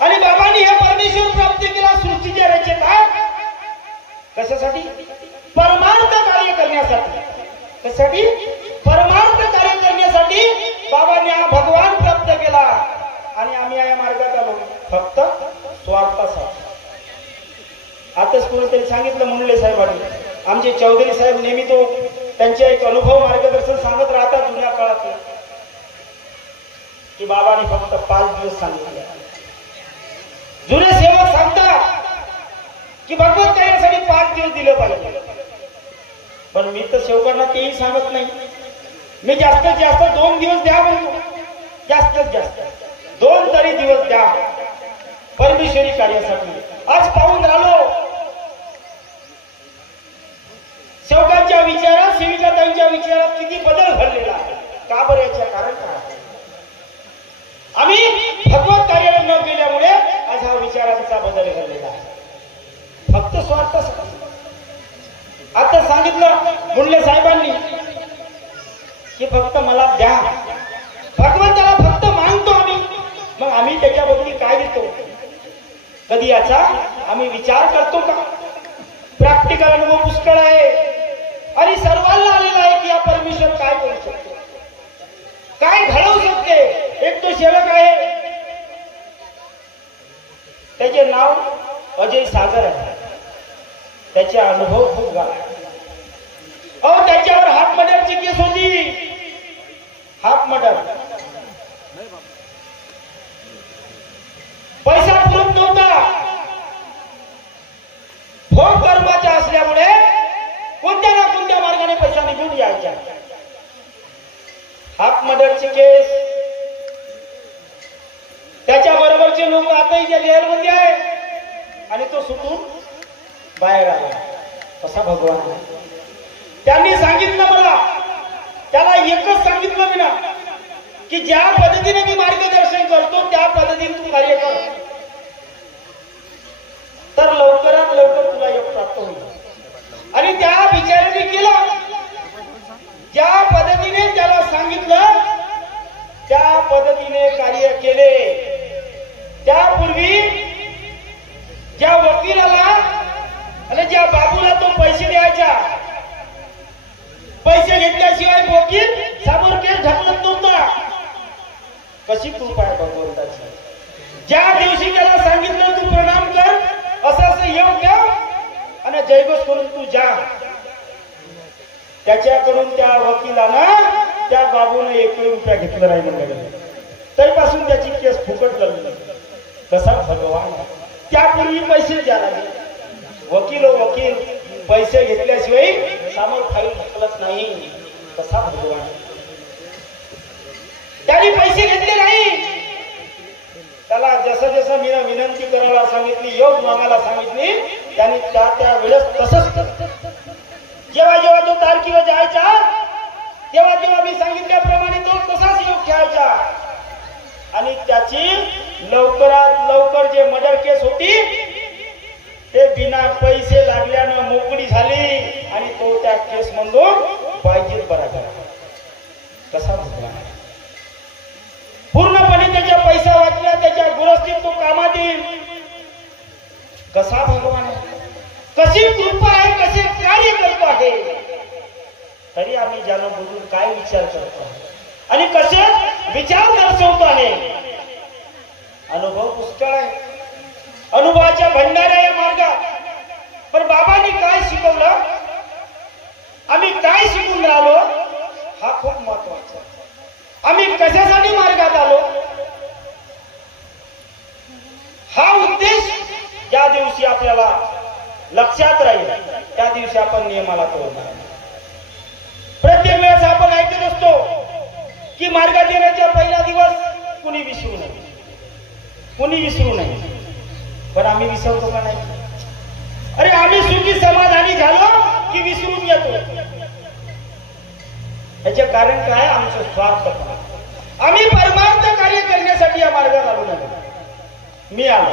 आणि बाबांनी हे परमेश्वर प्राप्त केला सृष्टीच्या रचनेत. कशासाठी? परमार्थ कार्य करण्यासाठी. कशासाठी? परमार्थ कार्य करण्यासाठी बाबांनी हा भगवान प्राप्त केला आणि आम्ही या मार्गात आलो फक्त स्वार्थासाठी. आताच कोणीतरी सांगितलं मुंडले साहेबांनी, आमचे चौधरी साहेब नेहमी तो त्यांचे एक अनुभव मार्गदर्शन सांगत राहतात जुन्या काळात, की बाबांनी फक्त 5 दिवस सांगितले. जुने सेवक सांगतात की भगवत कार्यासाठी 5 दिवस दिले पाहिजे. पण मी तर सेवकांना तेही सांगत नाही. मी जास्तीत जास्त 2 दिवस द्या म्हणतो. जास्तीत जास्त 2 तरी दिवस द्या परमेश्वरी कार्यासाठी. आज पाहून राहिलो सेवकांच्या विचारात, सेविकाताईंच्या विचारात किती बदल घडलेला आहे. का बरं? याचे कारण काय? आम्ही भगवत कार्याला न केल्यामुळे आज हा विचारांचा बदल घडलेला आहे. फक्त स्वार्थासाठी. आता सांगितलं मुंडले साहेबांनी की फक्त मला द्या. भगवंताला फक्त मागतो आम्ही, मग आम्ही त्याच्या बदली काय देतो? कधी याचा आम्ही विचार करतो का? प्रॅक्टिकल अनुभव पुष्कळ आहे आणि सर्वांना आलेला आहे की हा परमेश्वर काय करू शकतो, काय घडवू शकते. एक तो सेवक आहे, त्याचे नाव अजय सागर आहे. त्याचे अनुभव खूप गाला. अहो, त्याच्यावर हाफ मर्डरची केस होती. Half murder. पैसा पुरत नव्हता. भोग कर्माचा असल्यामुळे कोणत्या ना कोणत्या मार्गाने पैसा निघून यायचा. हाफ मर्डरची केस. त्याच्या बरोबरचे लोक आताही ज्या जेलमध्ये आहे आणि तो सुटून बाहेर आला. असा भगवान आहे. त्यांनी सांगितलं मला, त्याला एकच सांगितलं मी ना की ज्या पद्धतीने मी मार्गदर्शन करतो त्या पद्धतीने तू कार्य कर, तर लवकरात लवकर तुला योग प्राप्त होईल. आणि त्या विचाराने केलं. ज्या पद्धतीने त्याला सांगितलं त्या पद्धतीने कार्य केले. त्यापूर्वी ज्या वकिलाला आणि ज्या बाबूला तो पैसे द्यायचा, पैसे घेतल्याशिवाय वकील समोर केस ढकलत नव्हता. कशी कृपा आहे भगवंताची. ज्या दिवशी त्याला सांगितलं तू प्रणाम कर, असं येऊन द्या आणि जयघोष करून तू जा, त्याच्याकडून त्या वकिलानं त्या बाबूने 1 रुपया घेतला नाही म्हणलं. तरीपासून त्याची केस फुकट लागली. कसा भगवान. त्यापूर्वी पैसे द्या लागले. वकील पैसे घेतल्याशिवाय समोर फाईल ढकलत नाही. कसा भगवान. त्यांनी पैसे घेतले नाही. त्याला जसं जसं मी विनंती करायला सांगितली, योग मागायला सांगितली, त्यांनी त्या वेळेस तसंच जेव्हा जेव्हा तो तारकीवर जायचा तेव्हा जेव्हा मी सांगितल्याप्रमाणे तो तसाच योग खेळायचा आणि त्याची लवकरात लवकर जे मर्डर केस होती ते बिना पैसे लागल्यानं मोकळी झाली आणि तो त्या केस मधून पाहिजे बरा झाला. कसा भगवान पूर्णपणे त्याच्या पैसा वाचला, त्याच्या गुरस्तीत तो कामात येईल. कसा भगवान आहे, कशी कृपा आहे, कसे कार्य करतो आहे. तरी आम्ही जाणून बुजून काय विचार करतो आणि कसे विचार दर्शवतो आहे. अनुभव पुष्कळ आहे, अनुभवाच्या भंडाऱ्या या मार्गात. पण बाबांनी काय शिकवलं, आम्ही काय शिकून राहिलो, हा खूप महत्वाचा. आम्ही कशासाठी मार्गात आलो, हा उद्देश ज्या दिवशी आपल्याला लक्षात राहील त्या दिवशी आपण नियमाला तोडणार. प्रत्येक वेळेस आपण ऐकत असतो की मार्गात येण्याचा पहिला दिवस कुणी विसरू नये, कुणी विसरू नये. पण आम्ही विसरतो का नाही? अरे आम्ही सुखी समाधानी झालो की विसरून येतो. याचे कारण काय? आमचं स्वार्थपणा. आम्ही परमार्थ कार्य करण्यासाठी या मार्गात आलो नाही. मी आलो,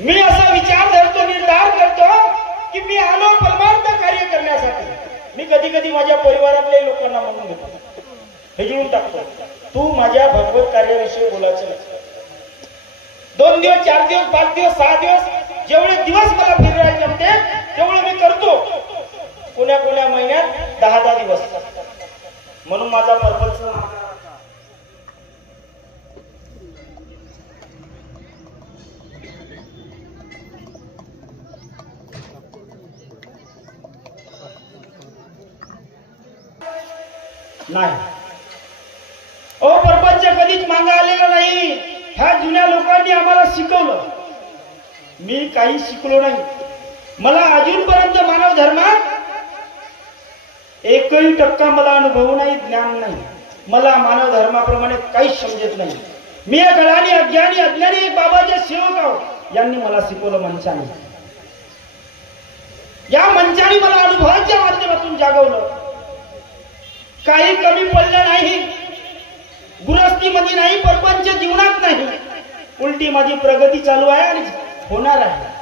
मी असा विचार धरतो, निर्धार करतो की मी आलो परमार्थ कार्य करण्यासाठी. मी कधी कधी माझ्या परिवारातल्या लोकांना म्हणून घेतो, हेजळून टाकतो, तू माझ्या भगवत कार्याविषयी बोलायचं नाही. 2 दिवस, 4 दिवस, 5 दिवस, 6 दिवस, जेवढे दिवस मला फिरायला जमते तेवढे मी करतो. कोण्या कोण्या महिन्यात 10 दिवस. म्हणून माझा पर्पज नाही. परपंच कधीच मागा आलेला नाही. ह्या जुन्या लोकांनी आम्हाला शिकवलं. मी काही शिकलो नाही. मला अजूनपर्यंत मानव धर्मात 1% मला अनुभव नाही, ज्ञान नाही. मला मानव धर्माप्रमाणे काहीच समजत नाही. मी एक अडाणी, अज्ञानी, अज्ञानी बाबाचे सेवक आहो. यांनी मला शिकवलं मंचाने. या मंचाने मला अनुभवाच्या माध्यमातून जागवलं. काही कमी पडलं नाही, गृहस्थीमध्ये नाही, परपंच जीवनात नाही. उलटी माझी प्रगती चालू आहे आणि होणार आहे.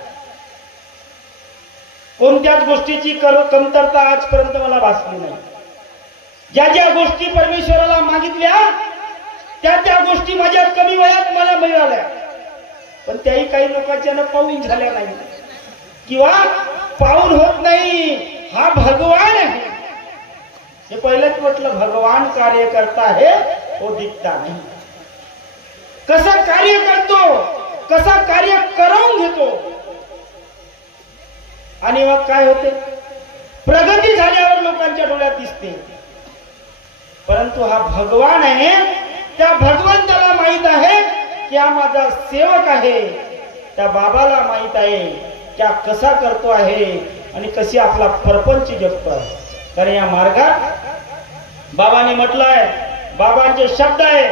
कोणत्याच गोष्टीची कमतरता आजपर्यंत मला भासली नाही. ज्या ज्या गोष्टी परमेश्वराला मागितल्या त्या गोष्टी माझ्या कमी वयात मला मिळाल्या. पण त्याही काही लोकांच्या पाहून झाल्या नाही किंवा पाहून होत नाही. हा भगवान आहे. हे पहिलेच म्हटलं, भगवान कार्य करता है वो दिखता नहीं. कसं कार्य करतो, कसा कार्य करून घेतो आणि मग काय होते, प्रगती झाल्यावर लोकांच्या डोळ्यात दिसते. परंतु हा भगवान आहे, त्या भगवंताला माहित आहे की हा माझा सेवक आहे. त्या बाबाला माहित आहे की हा कसा करतो आहे आणि कशी आपला परपंच जगतो आहे. कारण या मार्गात बाबाने म्हटलंय, बाबांचे शब्द आहे,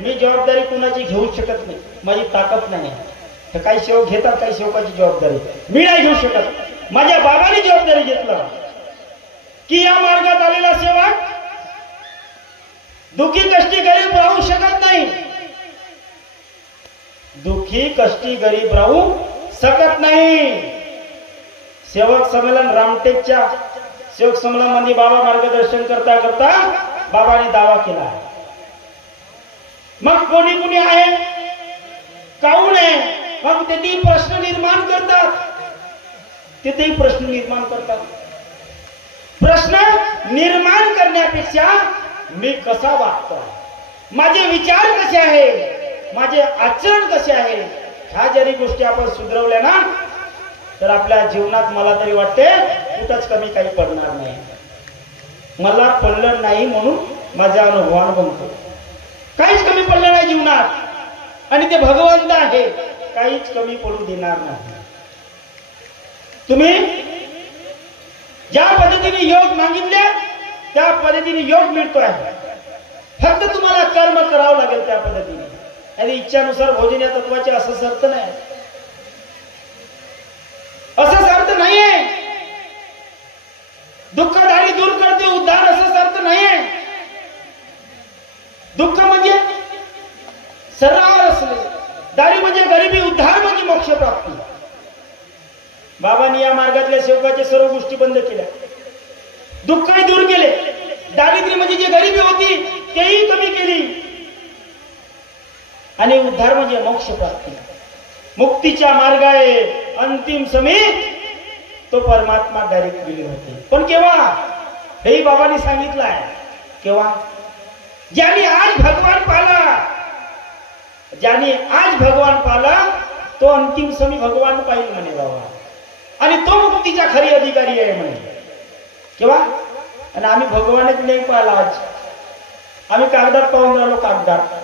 मी जबाबदारी कुणाची घेऊ शकत नाही, माझी ताकद नाही. तर काही सेवक घेतात काही सेवकाची जबाबदारी, मी नाही घेऊ शकत. माझ्या बाबाने जबाबदारी घेतलं की या मार्गात आलेला सेवक दुखी कष्टी गरीब राहू शकत नाही. दुखी कष्टी गरीब राहू शकत नाही. सेवक संमेलन रामटेकच्या सेवक संमेलनामध्ये बाबा मार्गदर्शन करता करता बाबाने दावा केला. मग कोणी कोणी आहे, काऊन आहे, मग तेही प्रश्न निर्माण करतात. तिथेही प्रश्न निर्माण करतात. प्रश्न निर्माण करण्यापेक्षा मी कसा वागतो, माझे विचार कसे आहे, माझे आचरण कसे आहे, ह्या जरी गोष्टी आपण सुधरवल्या ना तर आपल्या जीवनात मला तरी वाटते कुठंच कमी काही पडणार नाही. मला पडलं नाही म्हणून माझ्या अनुभवान बनतो. काहीच कमी पडलं नाही जीवनात आणि ते भगवंत आहे, काहीच कमी पडू देणार नाही. तुम्ही ज्या पद्धतीने योग मागितले त्या पद्धतीने योग मिळतो आहे. फक्त तुम्हाला कर्म करावं लागेल त्या पद्धतीने. आणि इच्छानुसार भोजन या तत्वाचे असंच अर्थ नाही, असंच अर्थ नाहीये. दुःख दारी दूर करते उद्धार असंच अर्थ नाहीये. दुःख म्हणजे सरळ असले, दारी म्हणजे गरिबी, उद्धार म्हणजे मोक्ष प्राप्ती. बाबांनी या मार्गातल्या सेवकाच्या सर्व गोष्टी बंद केल्या, दुःखही दूर केले, दारिद्र्य म्हणजे जी गरिबी होती तेही कमी केली, आणि उद्धार म्हणजे मोक्ष प्राप्ती. मुक्तीच्या मार्गाने अंतिम समय तो परमात्मा डायरेक्ट विलीन होते. पण केव्हा? हेही बाबांनी सांगितलं आहे. केव्हा? ज्याने आज भगवान पाला, ज्याने आज भगवान पाला तो अंतिम समय भगवान पाहिल म्हणे बाबा, आणि तो मुक्तीचा खरी अधिकारी आहे म्हणे. केव्हा? आणि आम्ही भगवानच नाही पाहिला. आज आम्ही कागदात पाहून राहिलो, कागदात.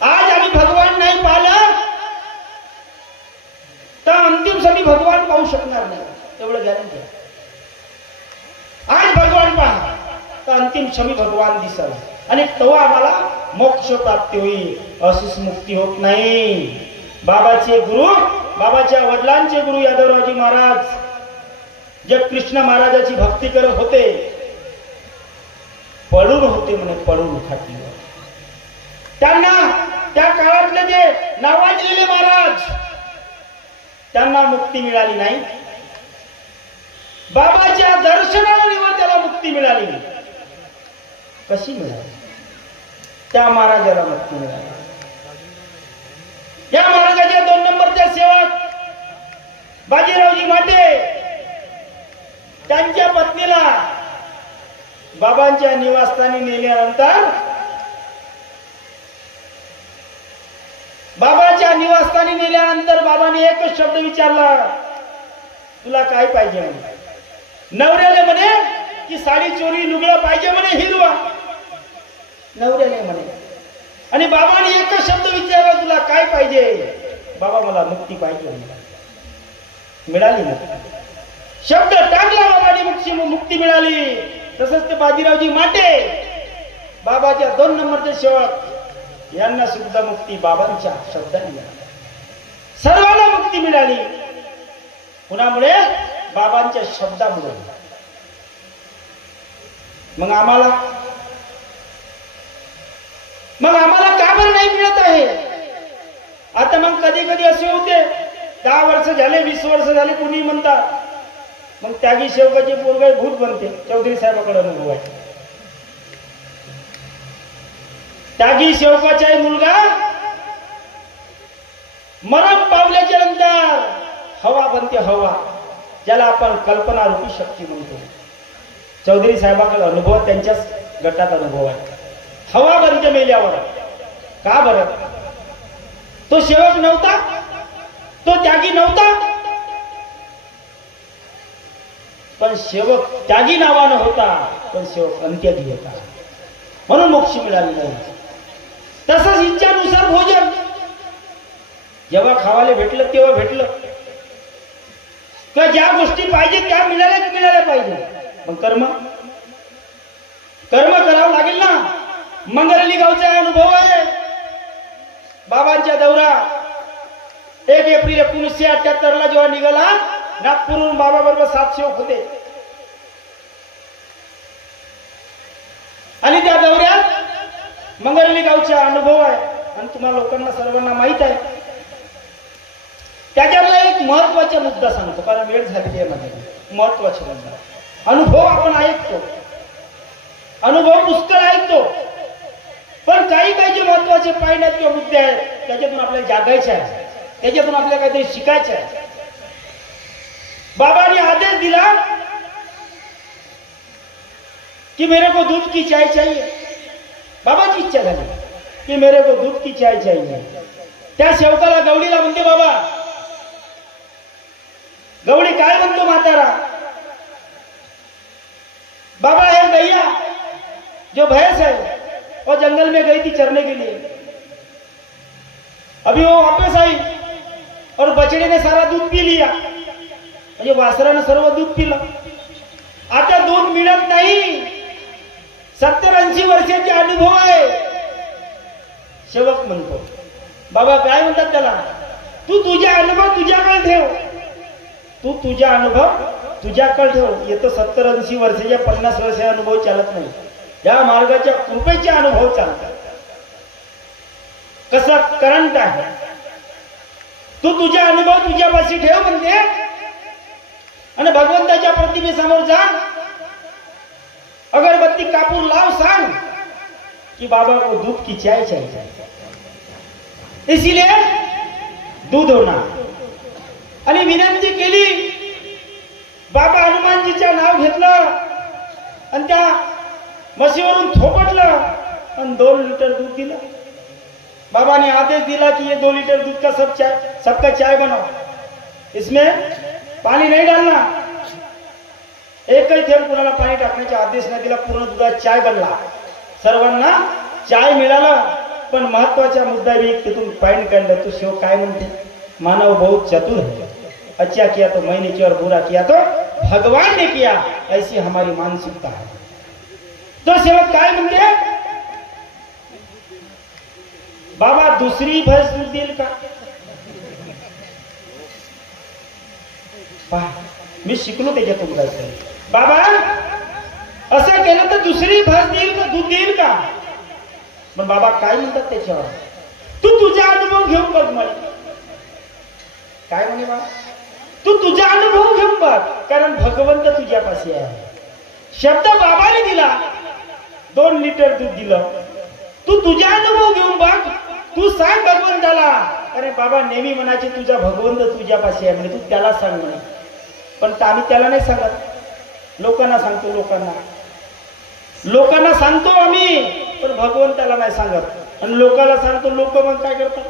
आज आम्ही भगवान नाही पाहिलं तर अंतिम समय भगवान पाहू शकणार नाही, एवढं गॅरंटी आहे. आज भगवान पहा तर अंतिम समय भगवान दिसल, आणि तेव्हा आम्हाला मोक्ष प्राप्ती होईल. अशीच मुक्ती होत नाही. बाबाचे गुरु, बाबाच्या वडिलांचे गुरु यादवरावजी महाराज जे कृष्ण महाराजाची भक्ती करत होते, पडून होते म्हणे, पडून खाटीवर. त्यांना त्या काळातले जे नावाजलेले महाराज, त्यांना मुक्ती मिळाली नाही. बाबाच्या दर्शनाने त्याला मुक्ती मिळाली. कशी मिळाली? त्या महाराजाला मुक्ती मिळाली. या महाराजाच्या 2 नंबरच्या सेवक बाजीरावजी माटे, त्यांच्या पत्नीला बाबांच्या निवासस्थानी नेल्यानंतर, बाबाच्या निवासस्थानी नेल्यानंतर बाबांनी एकच शब्द विचारला, तुला काय पाहिजे म्हणे. नवऱ्याला म्हणे की साडी चोरी लुगडं पाहिजे म्हणे, हिरवा. नवऱ्याने म्हणे. आणि बाबांनी एकच शब्द विचारला, तुला काय पाहिजे? बाबा मला मुक्ती पाहिजे. मिळाली मुक्ती. शब्द टाकला बाबांनी, मुक्ती मिळाली. तसंच ते बाजीरावजी माटे, बाबाच्या 2 नंबरचे सेवक, यांना सुद्धा मुक्ती बाबांच्या शब्दाने मिळाली. सर्वांना मुक्ती मिळाली. कुणामुळे? बाबांच्या शब्दामुळे. मग आम्हाला का बरं नाही मिळत आहे? आता मग कधी कधी असे होते, 10 वर्ष झाले, 20 वर्ष झाले, कुणी म्हणतात मग त्यागी सेवकाची पोरगाई भूत बनते. चौधरी साहेबांकडे अनुभव आहे. त्यागी सेवकाचा मुलगा मरण पावल्याच्या नंतर हवा बनते, हवा, ज्याला आपण कल्पना रूपी शक्ती म्हणतो. चौधरी साहेबांकडे अनुभव, त्यांच्याच गटात अनुभव आहे. हवा बनते मेल्यावर. का बरं? तो सेवक नव्हता, तो त्यागी नव्हता, पण सेवक त्यागी नावानं होता, पण सेवक अंत्यागी होता, म्हणून मोक्ष मिळाली नाही. तसंच इच्छानुसार भोजन जेव्हा खावायला भेटलं तेव्हा भेटलं, का ज्या गोष्टी पाहिजे त्या मिळाल्या पाहिजे. मग कर्म करावं लागेल ना. मंगरली गावचा अनुभव आहे. बाबांच्या दौरा 1 एप्रिल 1978 जेव्हा निघाला, नागपूरहून बाबा बरोबर 7 सेवक होते. आणि त्या दौऱ्यात मंगरली गावचा अनुभव आहे, आणि तुम्हाला लोकांना सर्वांना माहित आहे. त्याच्यातला एक महत्वाचा मुद्दा सांगतो, कारण वेळ झालेली आहे माझ्या. महत्वाचा मुद्दा, अनुभव आपण ऐकतो, अनुभव पुष्कळ ऐकतो, पण काही जे महत्वाचे पाहिण्यात किंवा मुद्दे आहेत त्याच्यातून आपल्याला जागायचे आहे, त्याच्यातून आपल्याला काहीतरी शिकायचं आहे. बाबाने आदेश दिला कि मेरे को दूध की चाय चाहिए. बाबाची इच्छा झाली की मेरे को दूध की चाय चाहिए. त्या सेवकाला गवडीला म्हणते, बाबा. गवडी काय म्हणतो म्हातारा? बाबा एक गैया जो भैंस है वो जंगल में गई थी चरने के लिए, अभी वो वापस आई और बछड़े ने सारा दूध पी लिया, म्हणजे वासराने सर्व दूध पिलं. आता दूध मिळत नाही. 70-80 वर्षाचे अनुभव आहे. सेवक म्हणतो बाबा काय म्हणतात त्याला, तू तुझा अनुभव तुझ्याकडे ठेव, तू तुझा अनुभव तुझ्याकडे ठेव. येतं 70-80 वर्षाच्या 50 वर्षाचा अनुभव चालत नाही, या मार्गाच्या कृपेचे अनुभव चालतात. कसा करंट आहे, तू तुझा अनुभव तुझ्यापाशी ठेव म्हणते आणि भगवंताच्या प्रतिमेसमोर जा, अगरबत्ती कापूर लाव, सांग कि बाबा को दूध की चाय चाहिए, इसीलिए दूध होना. आणि विनंती केली, बाबा हनुमानजीचं नाव घेतलं आणि त्या म्हशीवरून थोपटलं आणि 2 लिटर दूध दिलं. बाबा ने आदेश दिला कि ये 2 लीटर दूध का सबका चाय बनाओ, इसमें पानी नहीं डालना. एकही थेंब कुणाला पाणी टाकण्याचा आदेश नाही दिला. पूर्ण दुधात चाय बनला, सर्वांना चाय मिळाला. पण महत्वाचा मुद्दा भी तिथून पॉइंट काढला. तो शिव काय म्हणते, मानव बहुत चतुर है, अच्छा किया तो मैंने किया और बुरा किया तो भगवान ने किया, ऐसी हमारी मानसिकता है. तो सेवक काय म्हणते, बाबा दुसरी म्हैस दूध देईल का. मी शिकलो त्याच्यातून काय, बाबा असं केलं तर दुसरी म्हैस देईल का, दूध देईल का. पण बाबा काय म्हणतात त्याच्यावर, तू तुझा अनुभव घेऊन बघ म्हणे. काय म्हणे बाबा, तू तुझा अनुभव घेऊन बघ, कारण भगवंत तुझ्यापाशी आहे. शब्द बाबाने दिला, 2 लिटर दूध दिलं. तू तुझा अनुभव घेऊन बघ, तू सांग भगवंताला. अरे बाबा नेहमी म्हणायचे तुझा भगवंत तुझ्यापाशी आहे म्हणे, तू त्याला सांग म्हणे. पण आम्ही त्याला नाही सांगत, लोकांना सांगतो. लोकांना सांगतो आम्ही, पण भगवंताला नाही सांगत. आणि लोकांना सांगतो, लोक मग काय करतात,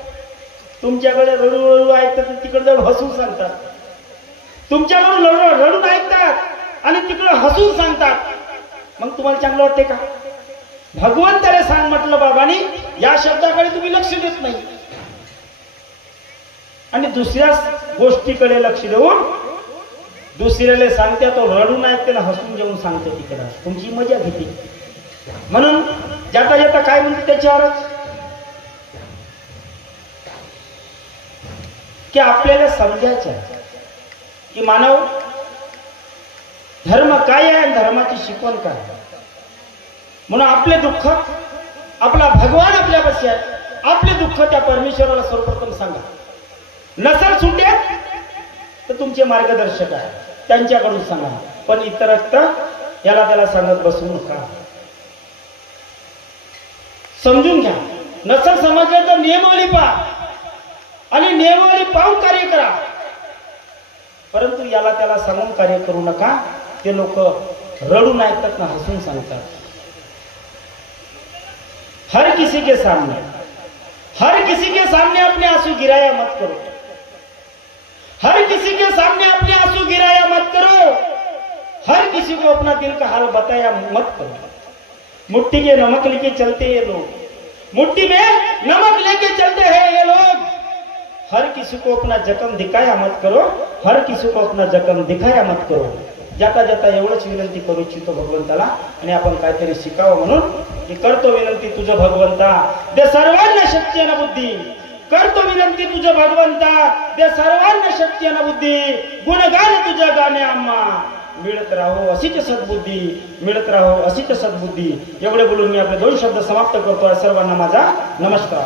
तुमच्याकडे रडू ऐकतात, तिकडे जाऊन हसून सांगतात. तुमच्याकडून रडून ऐकतात आणि तिकडे हसून सांगतात. मग तुम्हाला चांगलं वाटते का. भगवंताला सांग म्हटलं बाबांनी, या शब्दाकडे तुम्ही लक्ष देत नाही आणि दुसऱ्या गोष्टीकडे लक्ष देऊन दुसऱ्याला सांगते, तो रडून ऐकते ना हसून जेवून सांगते, तिकडे तुमची मजा घेते. म्हणून जाता जाता काय म्हणते त्याच्यावरच, की आपल्याला समजायचं की मानव धर्म काय आहे आणि धर्माची शिकवण काय. म्हणून आपले दुःख आपला भगवान आपल्यापाशी आहे, आपले दुःख त्या परमेश्वराला सर्वप्रथम सांगा. नसल सुटे तर तुमचे मार्गदर्शक आहे, त्यांच्याकडून सांगा. पण इतरत्र याला त्याला सांगत बसू नका. समजून घ्या. नसल समजलं तर नियमावली पहा आणि नियमावली पाहून कार्य करा. परंतु याला त्याला सांगून कार्य करू नका. ते लोक रडून ऐकतात ना हसून सांगतात. हर किसी के सामने अपने आंसू गिराया मत करो. हर किसी के सामने अपने आंसू गिराया मत करो. हर किसी को अपना दिल का हाल बताया मत करो. मुट्ठी के नमक लेके चलते ये लोग, मुट्ठी में नमक लेके चलते हैं ये लोग. हर किसी को अपना जखम दिखाया मत करो. हर किसी को अपना जखम दिखाया मत करो. जाता जाता एवढंच विनंती करू इच्छितो भगवंताला, आणि आपण काहीतरी शिकावं म्हणून की करतो विनंती तुझं भगवंता, दे सर्वांना शक्ती न बुद्धी. करतो विनंती तुझं भगवंता, दे सर्वांना शक्ती न बुद्धी. गुणगान तुझं गाणे आम्हा, मिळत राहो अशीच सद्बुद्धी, मिळत राहो अशीच सद्बुद्धी. एवढे बोलून मी आपले 2 शब्द समाप्त करतो. सर्वांना माझा नमस्कार.